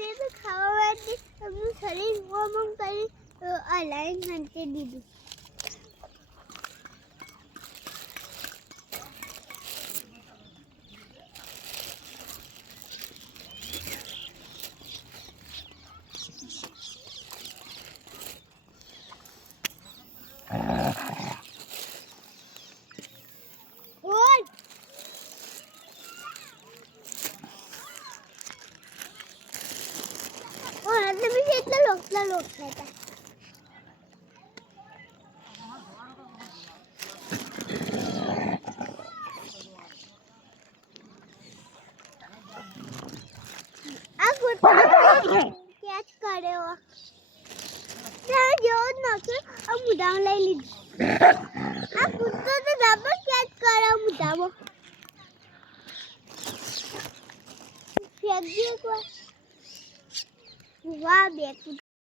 ને તો ખાવા માટે એમનું શરીર વોર્મ કરી અલાઈન નાખી દીધું. Look like that. कैच करे हो जो नके अब मुदाम ले ली अब कुत्ता तो डबल कैच करा मुदाम फेंक दिया को वाह देख